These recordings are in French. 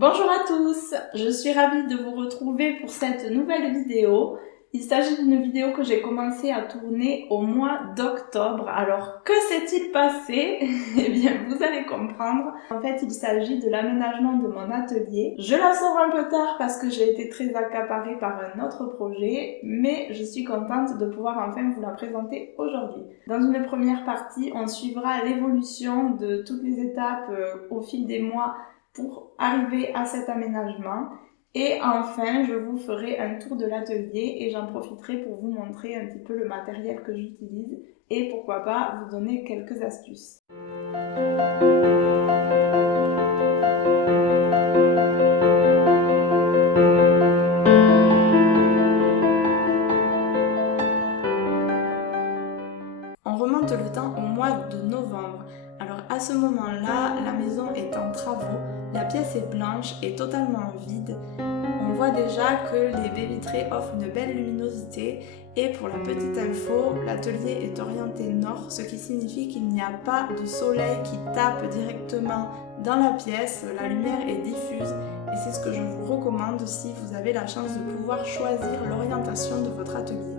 Bonjour à tous, je suis ravie de vous retrouver pour cette nouvelle vidéo. Il s'agit d'une vidéo que j'ai commencé à tourner au mois d'octobre. Alors, que s'est-il passé? Eh bien, vous allez comprendre. En fait, il s'agit de l'aménagement de mon atelier. Je la sors un peu tard parce que j'ai été très accaparée par un autre projet, mais je suis contente de pouvoir enfin vous la présenter aujourd'hui. Dans une première partie, on suivra l'évolution de toutes les étapes au fil des mois pour arriver à cet aménagement. Et enfin, je vous ferai un tour de l'atelier et j'en profiterai pour vous montrer un petit peu le matériel que j'utilise et pourquoi pas vous donner quelques astuces. On remonte le temps au mois de novembre. Alors à ce moment-là, la maison est en travaux, la pièce est blanche et totalement vide. On voit déjà que les baies vitrées offrent une belle luminosité et pour la petite info, l'atelier est orienté nord, ce qui signifie qu'il n'y a pas de soleil qui tape directement dans la pièce, la lumière est diffuse et c'est ce que je vous recommande si vous avez la chance de pouvoir choisir l'orientation de votre atelier.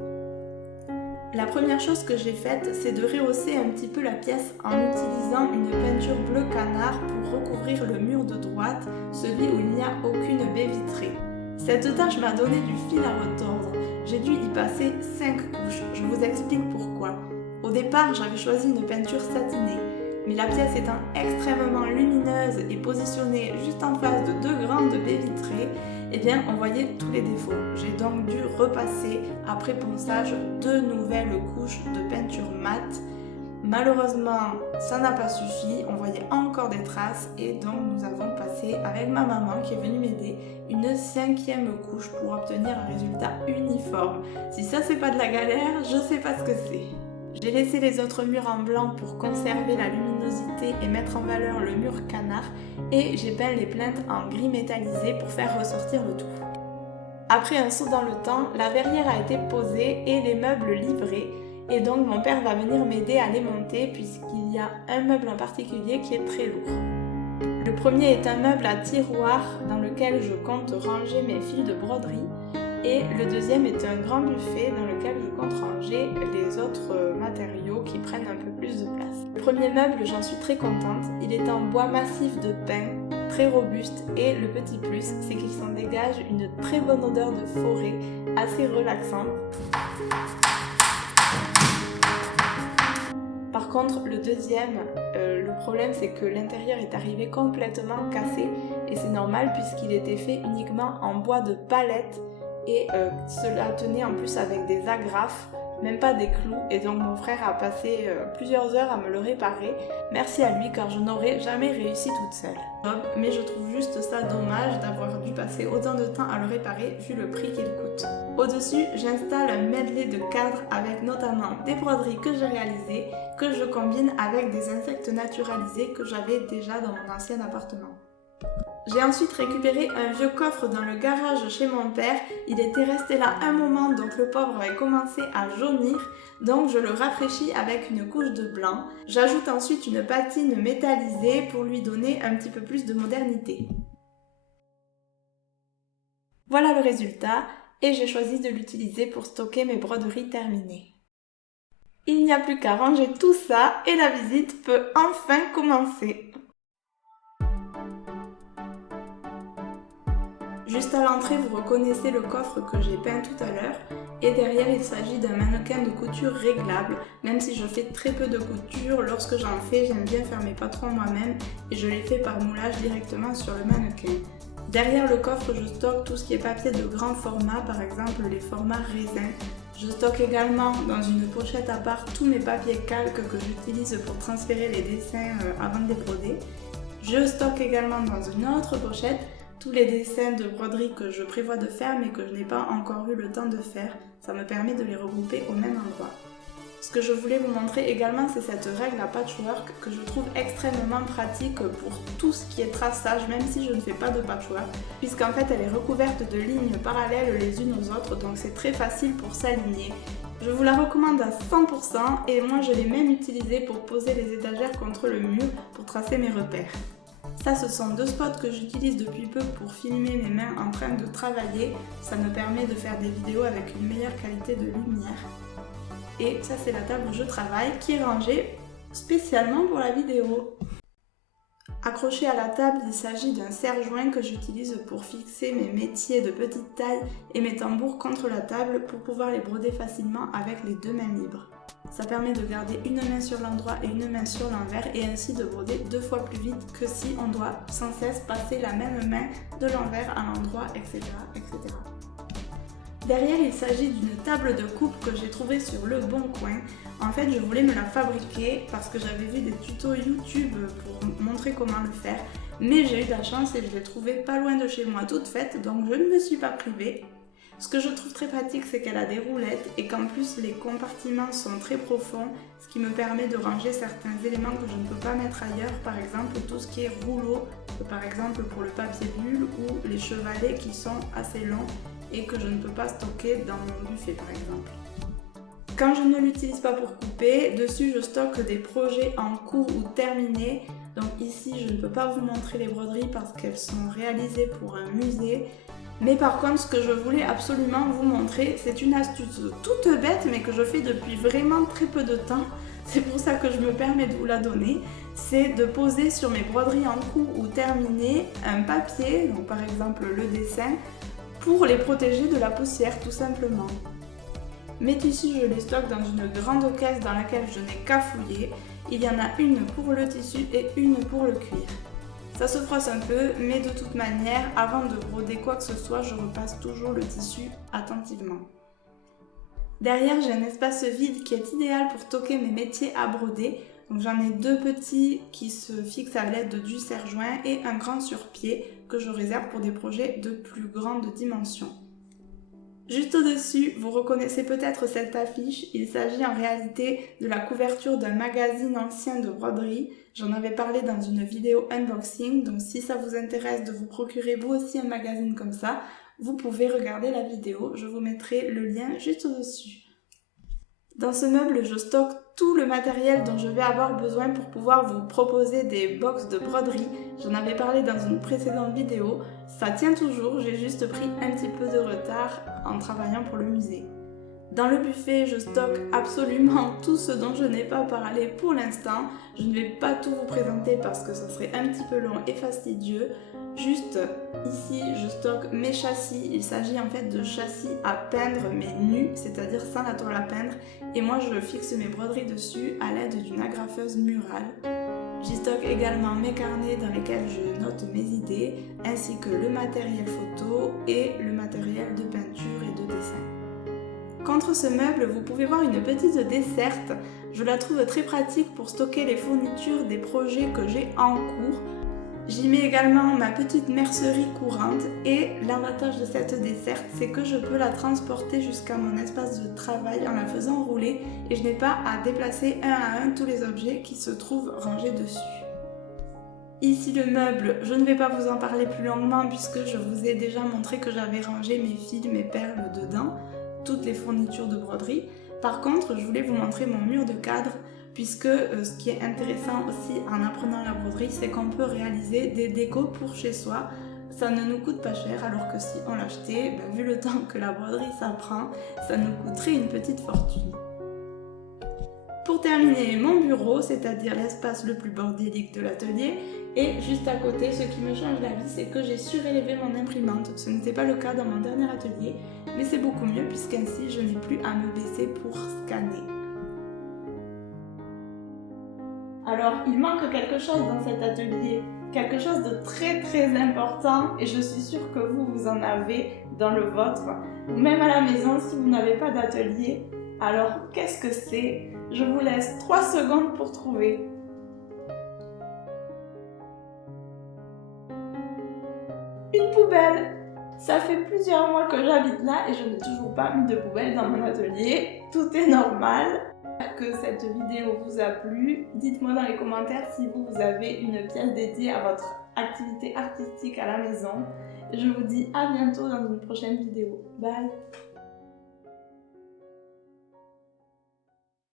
La première chose que j'ai faite, c'est de rehausser un petit peu la pièce en utilisant une peinture bleu canard pour recouvrir le mur de droite, celui où il n'y a aucune baie vitrée. Cette tâche m'a donné du fil à retordre. J'ai dû y passer 5 couches. Je vous explique pourquoi. Au départ, j'avais choisi une peinture satinée, mais la pièce étant extrêmement lumineuse et positionnée juste en face de deux grandes baies vitrées, eh bien, on voyait tous les défauts. J'ai donc dû repasser, après ponçage, 2 nouvelles couches de peinture mate. Malheureusement, ça n'a pas suffi, on voyait encore des traces et donc nous avons passé, avec ma maman qui est venue m'aider, une 5e couche pour obtenir un résultat uniforme. Si ça c'est pas de la galère, je sais pas ce que c'est. J'ai laissé les autres murs en blanc pour conserver la luminosité et mettre en valeur le mur canard et j'ai peint les plinthes en gris métallisé pour faire ressortir le tout. Après un saut dans le temps, la verrière a été posée et les meubles livrés et donc mon père va venir m'aider à les monter puisqu'il y a un meuble en particulier qui est très lourd. Le premier est un meuble à tiroir dans lequel je compte ranger mes fils de broderie. Et le deuxième est un grand buffet dans lequel je compte ranger les autres matériaux qui prennent un peu plus de place. Le premier meuble, j'en suis très contente. Il est en bois massif de pin, très robuste et le petit plus, c'est qu'il s'en dégage une très bonne odeur de forêt, assez relaxante. Par contre, le deuxième, le problème c'est que l'intérieur est arrivé complètement cassé et c'est normal puisqu'il était fait uniquement en bois de palette. Et cela tenait en plus avec des agrafes, même pas des clous, et donc mon frère a passé plusieurs heures à me le réparer. Merci à lui car je n'aurais jamais réussi toute seule. Mais je trouve juste ça dommage d'avoir dû passer autant de temps à le réparer vu le prix qu'il coûte. Au-dessus, j'installe un medley de cadres avec notamment des broderies que j'ai réalisées, que je combine avec des insectes naturalisés que j'avais déjà dans mon ancien appartement. J'ai ensuite récupéré un vieux coffre dans le garage chez mon père. Il était resté là un moment donc le pauvre avait commencé à jaunir. Donc je le rafraîchis avec une couche de blanc. J'ajoute ensuite une patine métallisée pour lui donner un petit peu plus de modernité. Voilà le résultat et j'ai choisi de l'utiliser pour stocker mes broderies terminées. Il n'y a plus qu'à ranger tout ça et la visite peut enfin commencer. Juste à l'entrée, vous reconnaissez le coffre que j'ai peint tout à l'heure et derrière il s'agit d'un mannequin de couture réglable. Même si je fais très peu de couture, lorsque j'en fais, j'aime bien faire mes patrons moi-même et je les fais par moulage directement sur le mannequin. Derrière le coffre, je stocke tout ce qui est papier de grand format, par exemple les formats raisin. Je stocke également dans une pochette à part tous mes papiers calques que j'utilise pour transférer les dessins avant de les broder. Je stocke également dans une autre pochette tous les dessins de broderie que je prévois de faire mais que je n'ai pas encore eu le temps de faire. Ça me permet de les regrouper au même endroit. Ce que je voulais vous montrer également, c'est cette règle à patchwork que je trouve extrêmement pratique pour tout ce qui est traçage, même si je ne fais pas de patchwork, puisqu'en fait elle est recouverte de lignes parallèles les unes aux autres, donc c'est très facile pour s'aligner. Je vous la recommande à 100% et moi je l'ai même utilisée pour poser les étagères contre le mur pour tracer mes repères. Ça, ce sont deux spots que j'utilise depuis peu pour filmer mes mains en train de travailler. Ça me permet de faire des vidéos avec une meilleure qualité de lumière. Et ça, c'est la table où je travaille qui est rangée spécialement pour la vidéo. Accroché à la table, il s'agit d'un serre-joint que j'utilise pour fixer mes métiers de petite taille et mes tambours contre la table pour pouvoir les broder facilement avec les deux mains libres. Ça permet de garder une main sur l'endroit et une main sur l'envers et ainsi de broder 2 fois plus vite que si on doit sans cesse passer la même main de l'envers à l'endroit, etc., etc. Derrière, il s'agit d'une table de coupe que j'ai trouvée sur Le Bon Coin. En fait, je voulais me la fabriquer parce que j'avais vu des tutos YouTube pour montrer comment le faire. Mais j'ai eu de la chance et je l'ai trouvée pas loin de chez moi toute faite, donc je ne me suis pas privée. Ce que je trouve très pratique, c'est qu'elle a des roulettes et qu'en plus les compartiments sont très profonds, ce qui me permet de ranger certains éléments que je ne peux pas mettre ailleurs, par exemple tout ce qui est rouleau, par exemple pour le papier bulle ou les chevalets qui sont assez longs et que je ne peux pas stocker dans mon buffet par exemple. Quand je ne l'utilise pas pour couper, dessus je stocke des projets en cours ou terminés. Donc ici je ne peux pas vous montrer les broderies parce qu'elles sont réalisées pour un musée. Mais par contre, ce que je voulais absolument vous montrer, c'est une astuce toute bête mais que je fais depuis vraiment très peu de temps. C'est pour ça que je me permets de vous la donner. C'est de poser sur mes broderies en cours ou terminées un papier, donc par exemple le dessin, pour les protéger de la poussière tout simplement. Mes tissus, je les stocke dans une grande caisse dans laquelle je n'ai qu'à fouiller. Il y en a une pour le tissu et une pour le cuir. Ça se froisse un peu, mais de toute manière, avant de broder quoi que ce soit, je repasse toujours le tissu attentivement. Derrière, j'ai un espace vide qui est idéal pour stocker mes métiers à broder. Donc j'en ai 2 petits qui se fixent à l'aide du serre-joint et un grand sur-pied que je réserve pour des projets de plus grande dimension. Juste au-dessus, vous reconnaissez peut-être cette affiche, il s'agit en réalité de la couverture d'un magazine ancien de broderie. J'en avais parlé dans une vidéo unboxing, donc si ça vous intéresse de vous procurer vous aussi un magazine comme ça, vous pouvez regarder la vidéo, je vous mettrai le lien juste au-dessus. Dans ce meuble, je stocke tout le matériel dont je vais avoir besoin pour pouvoir vous proposer des box de broderie. J'en avais parlé dans une précédente vidéo. Ça tient toujours, j'ai juste pris un petit peu de retard en travaillant pour le musée. Dans le buffet, je stocke absolument tout ce dont je n'ai pas parlé pour l'instant. Je ne vais pas tout vous présenter parce que ça serait un petit peu long et fastidieux. Juste ici, je stocke mes châssis. Il s'agit en fait de châssis à peindre mais nus, c'est-à-dire sans la toile à peindre. Et moi, je fixe mes broderies dessus à l'aide d'une agrafeuse murale. J'y stocke également mes carnets dans lesquels je note mes idées, ainsi que le matériel photo et le matériel de peinture et de dessin. Contre ce meuble, vous pouvez voir une petite desserte. Je la trouve très pratique pour stocker les fournitures des projets que j'ai en cours. J'y mets également ma petite mercerie courante et l'avantage de cette desserte, c'est que je peux la transporter jusqu'à mon espace de travail en la faisant rouler et je n'ai pas à déplacer un à un tous les objets qui se trouvent rangés dessus. Ici le meuble, je ne vais pas vous en parler plus longuement puisque je vous ai déjà montré que j'avais rangé mes fils, mes perles dedans, toutes les fournitures de broderie. Par contre, je voulais vous montrer mon mur de cadre puisque ce qui est intéressant aussi en apprenant la broderie, c'est qu'on peut réaliser des décos pour chez soi. Ça ne nous coûte pas cher alors que si on l'achetait, vu le temps que la broderie ça prend, ça nous coûterait une petite fortune. Pour terminer, mon bureau, c'est-à-dire l'espace le plus bordélique de l'atelier, et juste à côté, ce qui me change la vie, c'est que j'ai surélevé mon imprimante. Ce n'était pas le cas dans mon dernier atelier, mais c'est beaucoup mieux puisqu'ainsi je n'ai plus à me baisser pour scanner. Alors, il manque quelque chose dans cet atelier, quelque chose de très important et je suis sûre que vous en avez dans le vôtre. Même à la maison, si vous n'avez pas d'atelier, alors qu'est-ce que c'est? Je vous laisse 3 secondes pour trouver. Une poubelle! Ça fait plusieurs mois que j'habite là et je n'ai toujours pas mis de poubelle dans mon atelier. Tout est normal. J'espère que cette vidéo vous a plu. Dites-moi dans les commentaires si vous avez une pièce dédiée à votre activité artistique à la maison. Je vous dis à bientôt dans une prochaine vidéo. Bye!